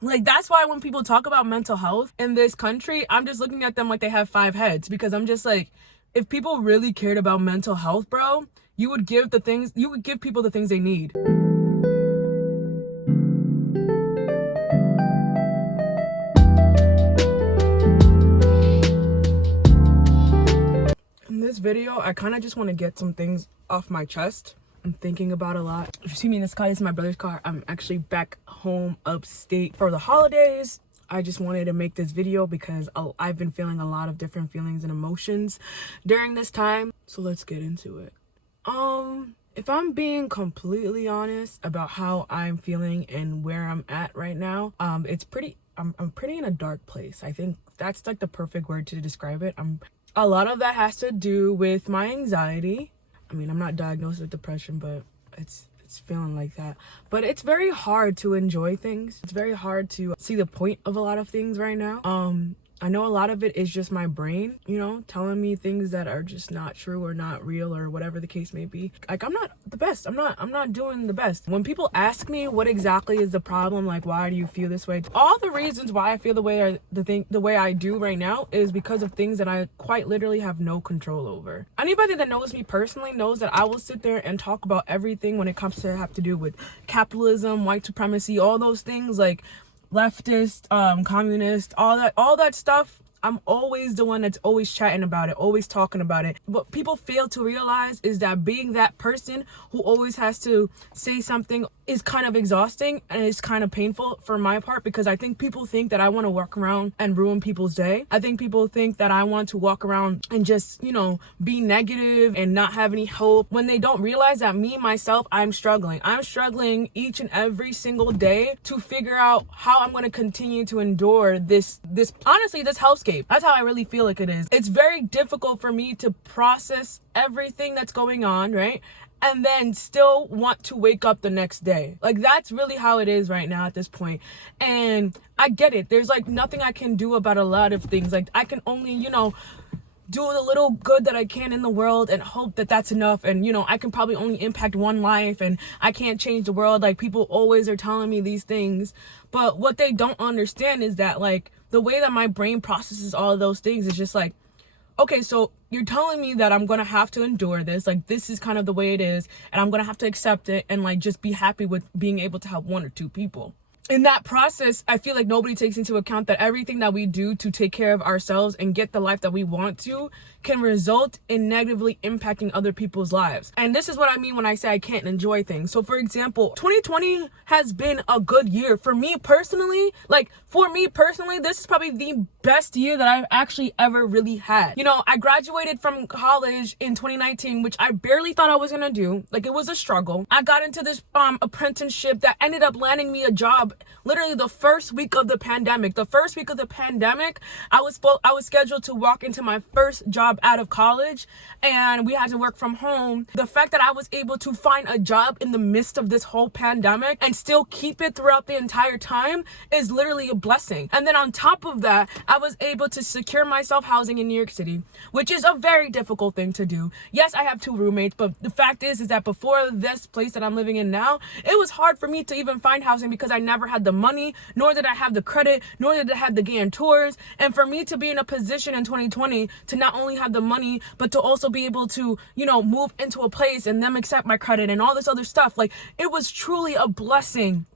Like, that's why when people talk about mental health in this country, I'm just looking at them like they have 5 heads, because I'm just like, if people really cared about mental health, bro, you would give people the things they need. In this video, I kind of just want to get some things off my chest. I'm thinking about a lot. If you see me in this car, it's my brother's car. I'm actually back home upstate for the holidays. I just wanted to make this video because I've been feeling a lot of different feelings and emotions during this time. So let's get into it. If I'm being completely honest about how I'm feeling and where I'm at right now, I'm pretty in a dark place. I think that's like the perfect word to describe it. A lot of that has to do with my anxiety. I mean, I'm not diagnosed with depression, but it's feeling like that. But it's very hard to enjoy things. It's very hard to see the point of a lot of things right now. I know a lot of it is just my brain, telling me things that are just not true or not real or whatever the case may be. Like, I'm not the best. I'm not doing the best. When people ask me what exactly is the problem, like, why do you feel this way? All the reasons why I feel the way I do right now is because of things that I quite literally have no control over. Anybody that knows me personally knows that I will sit there and talk about everything when it comes to have to do with capitalism, white supremacy, all those things, like leftist, communist, all that stuff. I'm always the one that's always chatting about it, always talking about it. What people fail to realize is that being that person who always has to say something is kind of exhausting, and it's kind of painful for my part, because I think people think that I want to walk around and ruin people's day. I think people think that I want to walk around and just, be negative and not have any hope, when they don't realize that myself, I'm struggling. I'm struggling each and every single day to figure out how I'm going to continue to endure this hellscape. That's how I really feel like it is. It's very difficult for me to process everything that's going on, right? And then still want to wake up the next day. Like, that's really how it is right now at this point. And I get it. There's like nothing I can do about a lot of things. Like, I can only, do the little good that I can in the world and hope that that's enough. And, I can probably only impact one life, and I can't change the world. Like, people always are telling me these things. But what they don't understand is that, like, the way that my brain processes all of those things is just like, okay, so you're telling me that I'm going to have to endure this. Like, this is kind of the way it is, and I'm going to have to accept it and, like, just be happy with being able to help one or two people. In that process, I feel like nobody takes into account that everything that we do to take care of ourselves and get the life that we want to can result in negatively impacting other people's lives. And this is what I mean when I say I can't enjoy things. So, for example, 2020 has been a good year for me personally. This is probably the best year that I've actually ever really had. I graduated from college in 2019, which I barely thought I was gonna do. Like, it was a struggle. I got into this apprenticeship that ended up landing me a job literally the first week of the pandemic. I was scheduled to walk into my first job out of college, and we had to work from home. The fact that I was able to find a job in the midst of this whole pandemic and still keep it throughout the entire time is literally a blessing. And then on top of that, I was able to secure myself housing in New York City, which is a very difficult thing to do. Yes, I have 2 roommates, but the fact is that before this place that I'm living in now, it was hard for me to even find housing because I never had the money, nor did I have the credit, nor did I have the guarantors. And for me to be in a position in 2020 to not only have the money, but to also be able to, move into a place and them accept my credit and all this other stuff, like, it was truly a blessing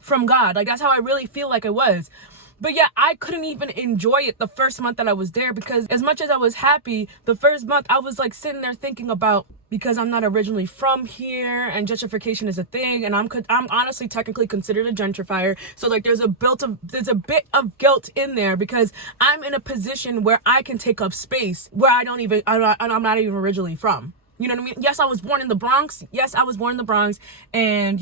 from God. Like, that's how I really feel like it was. But yeah, I couldn't even enjoy it the first month that I was there, because as much as I was happy, the first month I was like sitting there thinking about, because I'm not originally from here and gentrification is a thing, and I'm honestly technically considered a gentrifier. So like there's a bit of guilt in there, because I'm in a position where I can take up space where I'm not even originally from. You know what I mean? Yes, I was born in the Bronx. And,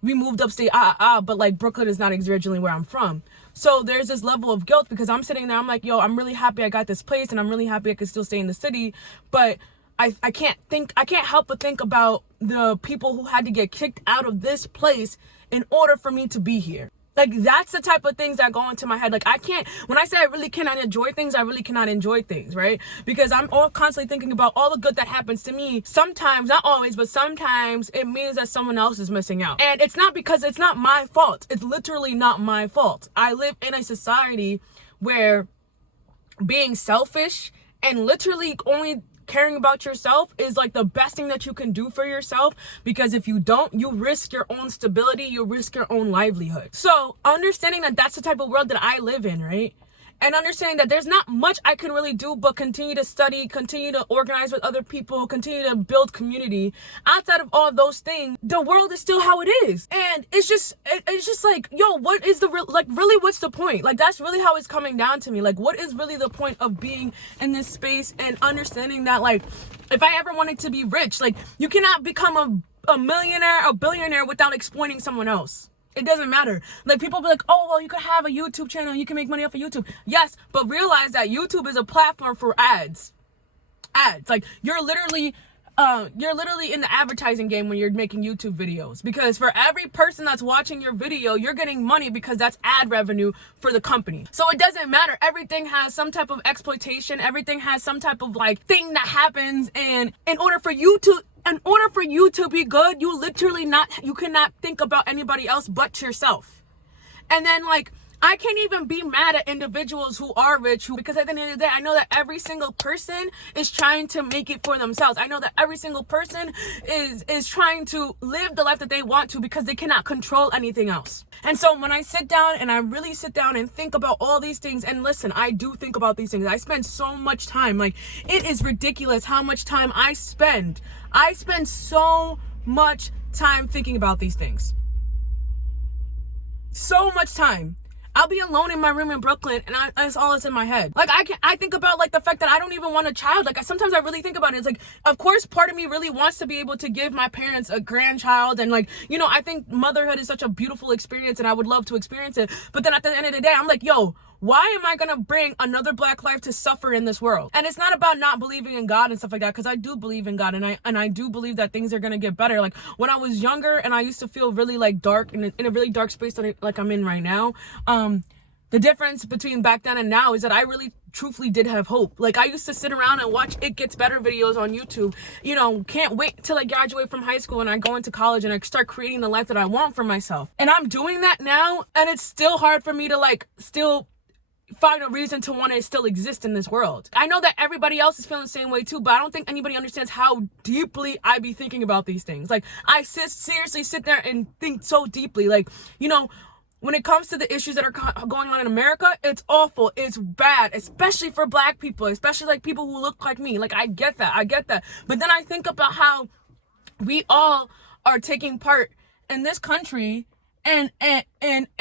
we moved upstate, but like Brooklyn is not originally where I'm from. So there's this level of guilt, because I'm sitting there, I'm like, yo, I'm really happy I got this place, and I'm really happy I can still stay in the city. But I can't help but think about the people who had to get kicked out of this place in order for me to be here. Like, that's the type of things that go into my head. Like, when I say I really cannot enjoy things, I really cannot enjoy things, right? Because I'm all constantly thinking about all the good that happens to me. Sometimes, not always, but sometimes it means that someone else is missing out. And it's not because it's not my fault. It's literally not my fault. I live in a society where being selfish and literally only caring about yourself is like the best thing that you can do for yourself, because if you don't, you risk your own stability, you risk your own livelihood. So understanding that that's the type of world that I live in, right? And understanding that there's not much I can really do but continue to study, continue to organize with other people, continue to build community. Outside of all those things, the world is still how it is. And it's just like, yo, what is the real, like, really, what's the point? Like, that's really how it's coming down to me. Like, what is really the point of being in this space and understanding that, like, if I ever wanted to be rich, like, you cannot become a millionaire, a billionaire without exploiting someone else. It doesn't matter. Like, people be like, oh, well, you could have a YouTube channel, you can make money off of YouTube. Yes, but realize that YouTube is a platform for ads. Like, you're literally in the advertising game when you're making YouTube videos, because for every person that's watching your video, you're getting money because that's ad revenue for the company. So it doesn't matter. Everything has some type of exploitation. Everything has some type of, like, thing that happens. And in order for you to be good, you cannot think about anybody else but yourself. And then, like, I can't even be mad at individuals who are rich, because at the end of the day, I know that every single person is trying to make it for themselves. I know that every single person is trying to live the life that they want to, because they cannot control anything else. And so when I sit down and I really sit down and think about all these things, and listen, I do think about these things. I spend so much time. Like, it is ridiculous how much time I spend. I spend so much time thinking about these things. So much time. I'll be alone in my room in Brooklyn, and that's all that's in my head. Like, I think about, like, the fact that I don't even want a child. Like, sometimes I really think about it. It's like, of course, part of me really wants to be able to give my parents a grandchild. And, like, you know, I think motherhood is such a beautiful experience, and I would love to experience it. But then at the end of the day, I'm like, yo, why am I going to bring another Black life to suffer in this world? And it's not about not believing in God and stuff like that, because I do believe in God, and I do believe that things are going to get better. Like, when I was younger and I used to feel really, like, dark, in a really dark space that I'm in right now, the difference between back then and now is that I really truthfully did have hope. Like, I used to sit around and watch It Gets Better videos on YouTube. You know, can't wait till I graduate from high school and I go into college and I start creating the life that I want for myself. And I'm doing that now, and it's still hard for me to, like, still find a reason to want to still exist in this world. I know that everybody else is feeling the same way too, but I don't think anybody understands how deeply I be thinking about these things. Like, I seriously sit there and think so deeply. Like, you know, when it comes to the issues that are going on in America, it's awful. It's bad, especially for Black people, especially, like, people who look like me. Like, I get that. But then I think about how we all are taking part in this country, and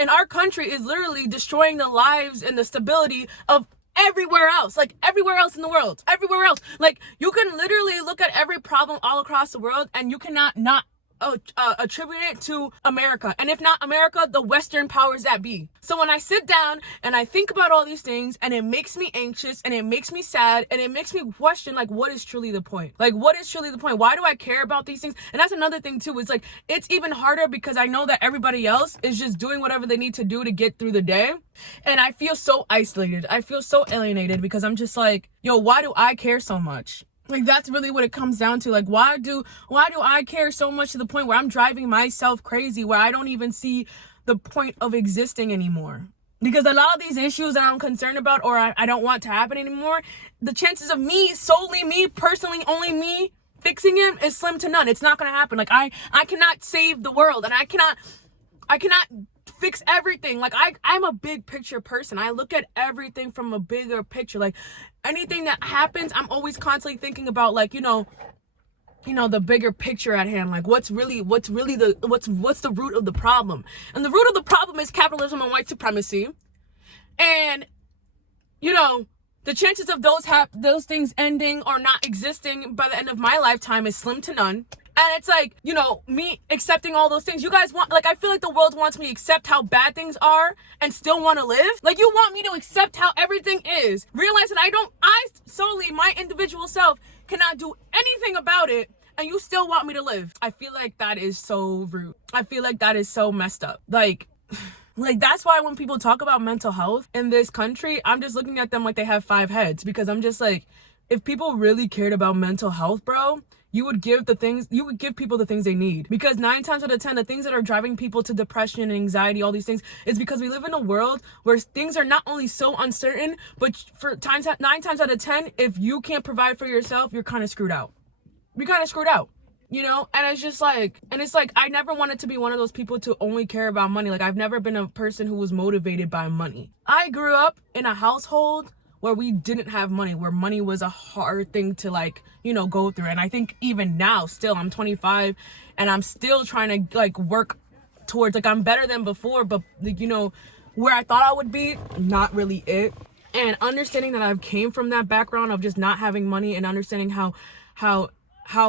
our country is literally destroying the lives and the stability of everywhere else. Like, everywhere else in the world. Everywhere else. Like, you can literally look at every problem all across the world, and you cannot not attribute it to America, and if not America, the Western powers that be. So when I sit down and I think about all these things, and it makes me anxious, and it makes me sad, and it makes me question, like, what is truly the point? Like, what is truly the point? Why do I care about these things? And that's another thing too, is like, it's even harder because I know that everybody else is just doing whatever they need to do to get through the day, and I feel so isolated. I feel so alienated, because I'm just like, yo, why do I care so much? Like, that's really what it comes down to. Like, why do I care so much to the point where I'm driving myself crazy, where I don't even see the point of existing anymore? Because a lot of these issues that I'm concerned about, or I don't want to happen anymore, the chances of me, solely me, personally, only me, fixing it is slim to none. It's not going to happen. Like, I cannot save the world, and I cannot fix everything. Like, I'm a big picture person. I look at everything from a bigger picture. Like, anything that happens, I'm always constantly thinking about, like, you know, the bigger picture at hand. Like, what's the root of the problem? And the root of the problem is capitalism and white supremacy. And, you know, the chances of those things ending or not existing by the end of my lifetime is slim to none. And it's like, you know, me accepting all those things. You guys want, like, I feel like the world wants me to accept how bad things are and still want to live. Like, you want me to accept how everything is. Realize that I solely, my individual self, cannot do anything about it, and you still want me to live. I feel like that is so rude. I feel like that is so messed up. Like, Like, that's why when people talk about mental health in this country, I'm just looking at them like they have 5 heads, because I'm just like, if people really cared about mental health, bro, you would give people the things they need. Because 9 times out of 10, the things that are driving people to depression and anxiety, all these things, is because we live in a world where things are not only so uncertain, but 9 times out of 10, if you can't provide for yourself, you're kind of screwed out. You know, and it's like, I never wanted to be one of those people to only care about money. Like, I've never been a person who was motivated by money. I grew up in a household where we didn't have money, where money was a hard thing to, like, you know, go through. And I think even now, still, I'm 25 and I'm still trying to, like, work towards, like, I'm better than before, but, like, you know, where I thought I would be, not really it. And understanding that I've came from that background of just not having money, and understanding how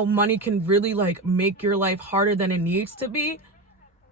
money can really, like, make your life harder than it needs to be,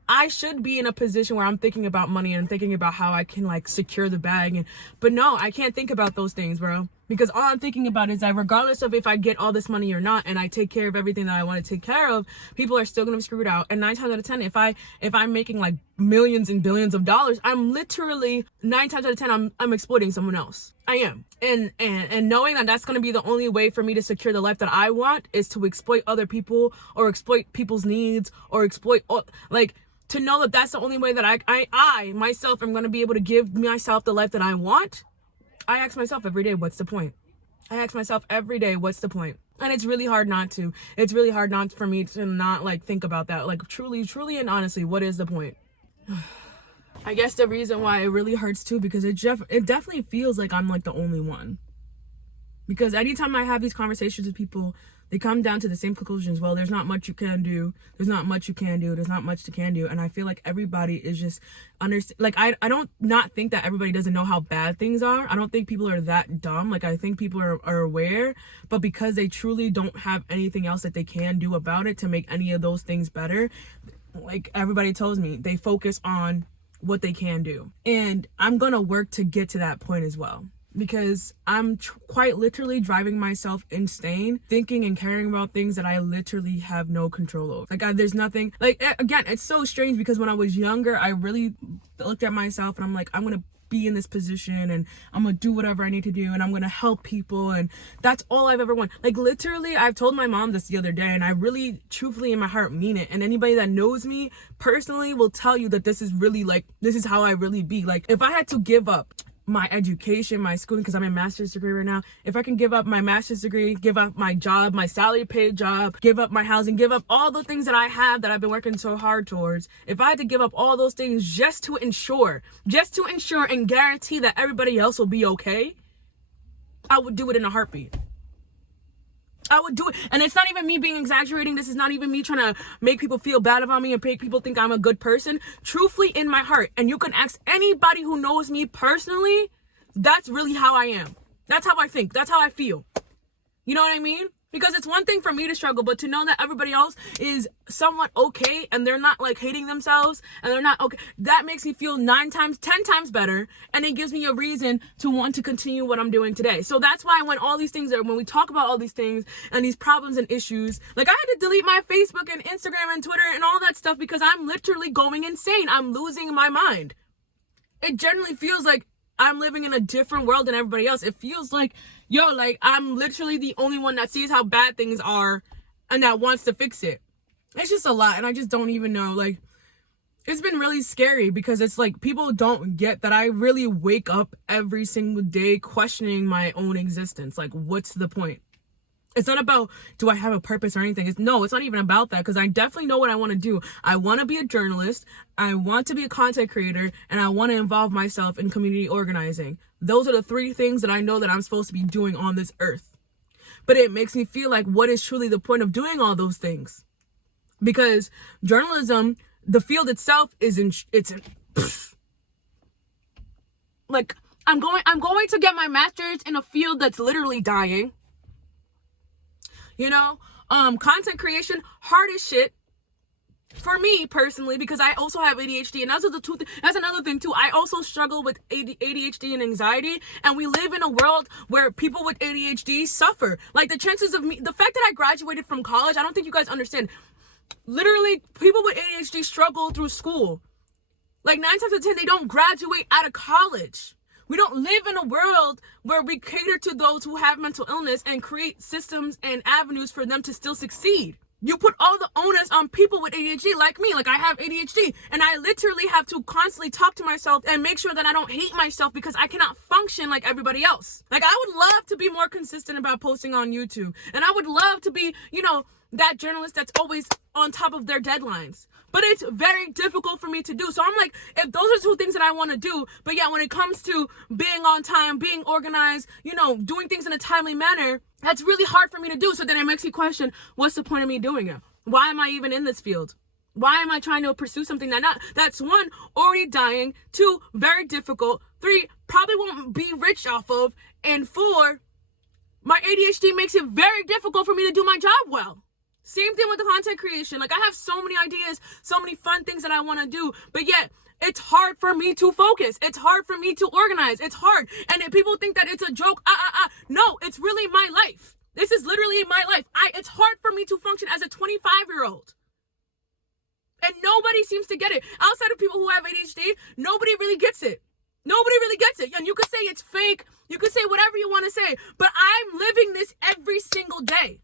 I should be in a position where I'm thinking about money and thinking about how I can, like, secure the bag. But no, I can't think about those things, bro. Because all I'm thinking about is that regardless of if I get all this money or not, and I take care of everything that I want to take care of, people are still going to be screwed out. And 9 times out of 10, if I'm making, like, millions and billions of dollars, I'm literally 9 times out of 10, I'm exploiting someone else. I am. And knowing that that's going to be the only way for me to secure the life that I want is to exploit other people, or exploit people's needs, or exploit, like, to know that that's the only way that I myself am going to be able to give myself the life that I want. I ask myself every day, what's the point? And it's really hard not to. It's really hard not for me to not, like, think about that. Like, truly and honestly, what is the point? I guess the reason why it really hurts too, because it definitely feels like I'm, like, the only one. Because anytime I have these conversations with people, they come down to the same conclusions. Well, there's not much you can do. There's not much you can do. There's not much you can do. And I feel like everybody is just like, I don't not think that everybody doesn't know how bad things are. I don't think people are that dumb. Like, I think people are aware, but because they truly don't have anything else that they can do about it to make any of those things better, like everybody tells me, they focus on what they can do. And I'm gonna work to get to that point as well. Because I'm quite literally driving myself insane, thinking and caring about things that I literally have no control over. Like, there's nothing, like, again, it's so strange, because when I was younger, I really looked at myself and I'm like, I'm gonna be in this position and I'm gonna do whatever I need to do and I'm gonna help people, and that's all I've ever wanted. Like, literally, I've told my mom this the other day, and I really truthfully in my heart mean it, and anybody that knows me personally will tell you that this is really, like, this is how I really be. Like, if I had to give up my education, my schooling, because I'm in a master's degree right now, if I can give up my master's degree, give up my job, my salary paid job, give up my housing, give up all the things that I have that I've been working so hard towards, if I had to give up all those things just to ensure and guarantee that everybody else will be okay, I would do it in a heartbeat. I would do it. And it's not even me being exaggerating. This is not even me trying to make people feel bad about me and make people think I'm a good person. Truthfully, in my heart, and you can ask anybody who knows me personally, that's really how I am. That's how I think. That's how I feel. You know what I mean? Because it's one thing for me to struggle, but to know that everybody else is somewhat okay and they're not, like, hating themselves and they're not okay, that makes me feel 10 times better, and it gives me a reason to want to continue what I'm doing today. So that's why when we talk about all these things and these problems and issues, like, I had to delete my Facebook and Instagram and Twitter and all that stuff because I'm literally going insane. I'm losing my mind. It generally feels like I'm living in a different world than everybody else. It feels like, like, I'm literally the only one that sees how bad things are and that wants to fix it. It's just a lot, and I just don't even know. Like, it's been really scary because it's like, people don't get that I really wake up every single day questioning my own existence. Like, what's the point? It's not about, do I have a purpose or anything? It's not even about that, because I definitely know what I want to do. I want to be a journalist, I want to be a content creator, and I want to involve myself in community organizing. Those are the 3 things that I know that I'm supposed to be doing on this earth. But it makes me feel like, what is truly the point of doing all those things? Because journalism, the field itself like, I'm going to get my master's in a field that's literally dying. You know, content creation, hard as shit for me personally, because I also have ADHD, and that's another thing too. I also struggle with ADHD and anxiety, and we live in a world where people with ADHD suffer. Like, the chances of me, the fact that I graduated from college, I don't think you guys understand. Literally, people with ADHD struggle through school. Like 9 times out of 10, they don't graduate out of college. We don't live in a world where we cater to those who have mental illness and create systems and avenues for them to still succeed. You put all the onus on people with ADHD like me. Like I have ADHD and I literally have to constantly talk to myself and make sure that I don't hate myself because I cannot function like everybody else. Like I would love to be more consistent about posting on YouTube. And I would love to be, that journalist that's always on top of their deadlines. But it's very difficult for me to do. So I'm like, if those are 2 things that I want to do, but yeah, when it comes to being on time, being organized, doing things in a timely manner, that's really hard for me to do. So then it makes you question, what's the point of me doing it? Why am I even in this field? Why am I trying to pursue something that's 1, already dying, 2, very difficult, 3, probably won't be rich off of, and 4, my ADHD makes it very difficult for me to do my job well. Same thing with the content creation. Like I have so many ideas, so many fun things that I want to do, but yet it's hard for me to focus. It's hard for me to organize. It's hard. And if people think that it's a joke, no, it's really my life. This is literally my life. It's hard for me to function as a 25-year-old. And nobody seems to get it. Outside of people who have ADHD, nobody really gets it. Nobody really gets it. And you could say it's fake. You could say whatever you want to say, but I'm living this every single day.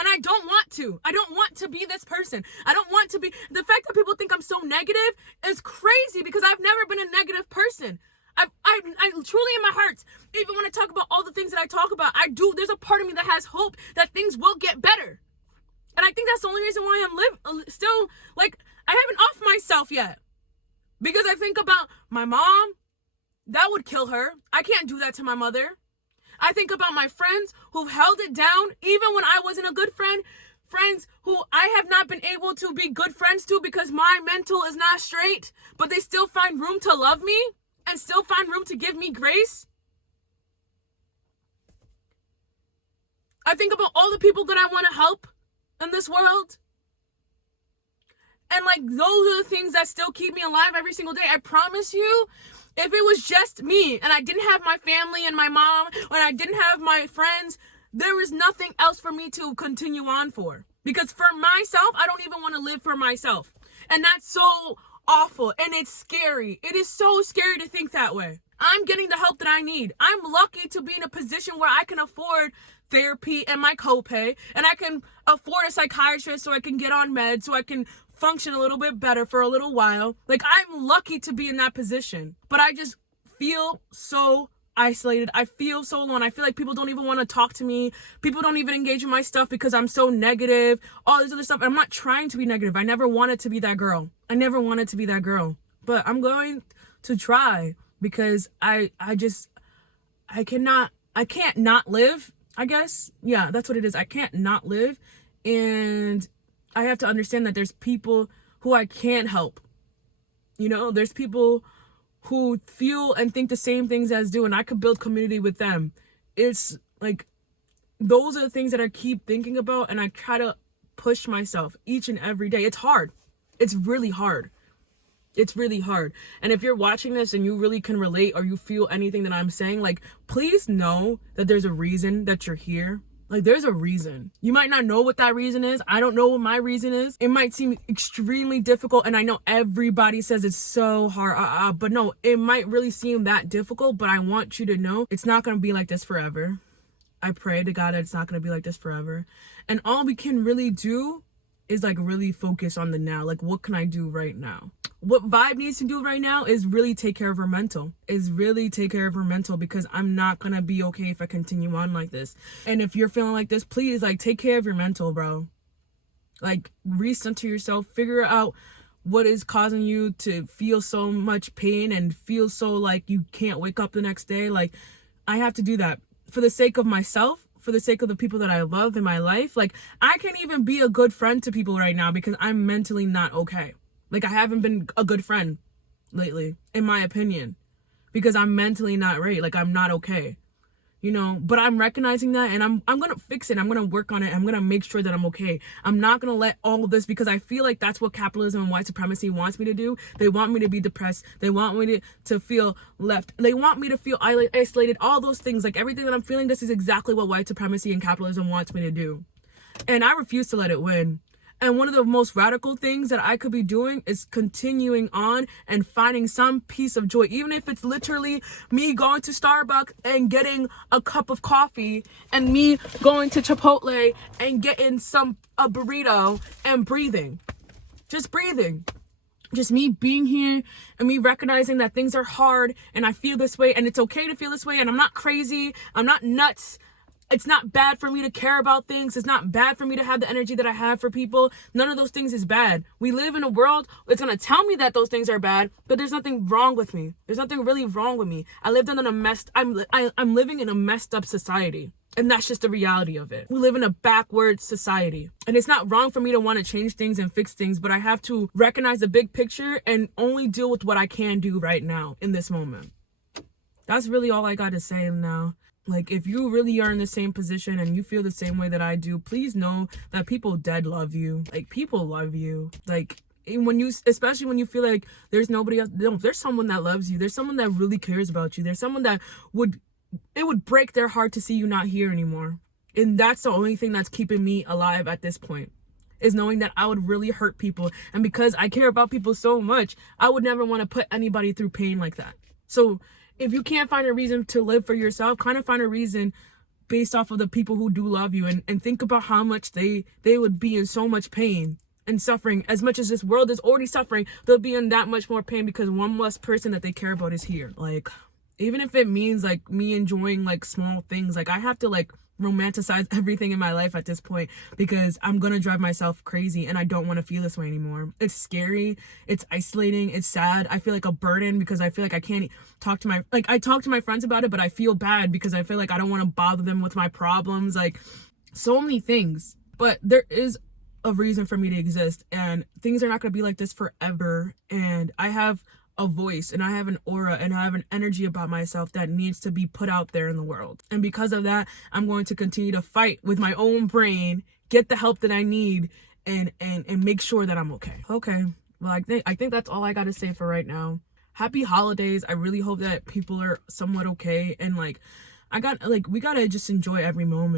And I don't want to. I don't want to be this person. I don't want to be. The fact that people think I'm so negative is crazy because I've never been a negative person. I truly in my heart, even when I talk about all the things that I talk about, there's a part of me that has hope that things will get better. And I think that's the only reason why I'm still, like, I haven't off myself yet. Because I think about my mom, that would kill her. I can't do that to my mother. I think about my friends who held it down even when I wasn't a good friend. Friends who I have not been able to be good friends to because my mental is not straight, but they still find room to love me and still find room to give me grace. I think about all the people that I want to help in this world. And like, those are the things that still keep me alive every single day. I promise you, if it was just me and I didn't have my family and my mom, and I didn't have my friends, there is nothing else for me to continue on for. Because for myself, I don't even want to live for myself. And that's so awful and it's scary. It is so scary to think that way. I'm getting the help that I need. I'm lucky to be in a position where I can afford therapy and my copay, and I can afford a psychiatrist so I can get on meds, so I can function a little bit better for a little while. Like, I'm lucky to be in that position, but I just feel so isolated. I feel so alone. I feel like people don't even want to talk to me. People don't even engage in my stuff because I'm so negative, all this other stuff. I'm not trying to be negative. I never wanted to be that girl. But I'm going to try because I can't not live, I guess. Yeah, that's what it is. I can't not live. And I have to understand that there's people who I can't help. There's people who feel and think the same things as do, and I could build community with them. It's like, those are the things that I keep thinking about, and I try to push myself each and every day. It's hard. It's really hard. It's really hard. And if you're watching this and you really can relate or you feel anything that I'm saying, like, please know that there's a reason that you're here. Like, there's a reason. You might not know what that reason is. I don't know what my reason is. It might seem extremely difficult, and I know everybody says it's so hard, but no, it might really seem that difficult, but I want you to know it's not going to be like this forever. I pray to God that it's not going to be like this forever. And all we can really do is, like, really focus on the now. Like, what can I do right now? What Vibe needs to do right now is really take care of her mental. Because I'm not gonna be okay if I continue on like this. And if you're feeling like this, please, like, take care of your mental, bro. Like, recenter yourself, figure out what is causing you to feel so much pain and feel so like you can't wake up the next day. Like, I have to do that for the sake of myself, for the sake of the people that I love in my life. Like, I can't even be a good friend to people right now because I'm mentally not okay. Like, I haven't been a good friend lately, in my opinion, because I'm mentally not right. Like, I'm not okay, but I'm recognizing that, and I'm going to fix it. I'm going to work on it. I'm going to make sure that I'm okay. I'm not going to let all of this, because I feel like that's what capitalism and white supremacy wants me to do. They want me to be depressed. They want me to feel left. They want me to feel isolated, all those things. Like, everything that I'm feeling, this is exactly what white supremacy and capitalism wants me to do. And I refuse to let it win. And one of the most radical things that I could be doing is continuing on and finding some piece of joy, even if it's literally me going to Starbucks and getting a cup of coffee, and me going to Chipotle and getting a burrito and breathing. Just breathing. Just me being here and me recognizing that things are hard and I feel this way and it's okay to feel this way and I'm not crazy. I'm not nuts. It's not bad for me to care about things. It's not bad for me to have the energy that I have for people. None of those things is bad. We live in a world that's going to tell me that those things are bad, but there's nothing wrong with me. There's nothing really wrong with me. I'm living in a messed up society. And that's just the reality of it. We live in a backward society. And it's not wrong for me to want to change things and fix things, but I have to recognize the big picture and only deal with what I can do right now in this moment. That's really all I got to say now. Like, if you really are in the same position and you feel the same way that I do, please know that people dead love you. Like, people love you. Like, especially when you feel like there's nobody else. No, there's someone that loves you. There's someone that really cares about you. There's someone that it would break their heart to see you not here anymore. And that's the only thing that's keeping me alive at this point, is knowing that I would really hurt people. And because I care about people so much, I would never want to put anybody through pain like that. So if you can't find a reason to live for yourself, kind of find a reason based off of the people who do love you, and think about how much they would be in so much pain and suffering. As much as this world is already suffering, they'll be in that much more pain because one less person that they care about is here. Like, even if it means like me enjoying like small things, like I have to like romanticize everything in my life at this point because I'm gonna drive myself crazy and I don't want to feel this way anymore. It's scary, it's isolating, it's sad. I feel like a burden because I feel like I can't talk to I talk to my friends about it, but I feel bad because I feel like I don't want to bother them with my problems. Like, so many things. But there is a reason for me to exist, and things are not gonna be like this forever. And I have a voice and I have an aura and I have an energy about myself that needs to be put out there in the world. And because of that, I'm going to continue to fight with my own brain, get the help that I need, and make sure that I'm okay. Okay. Well, I think that's all I got to say for right now. Happy holidays. I really hope that people are somewhat okay, and we got to just enjoy every moment.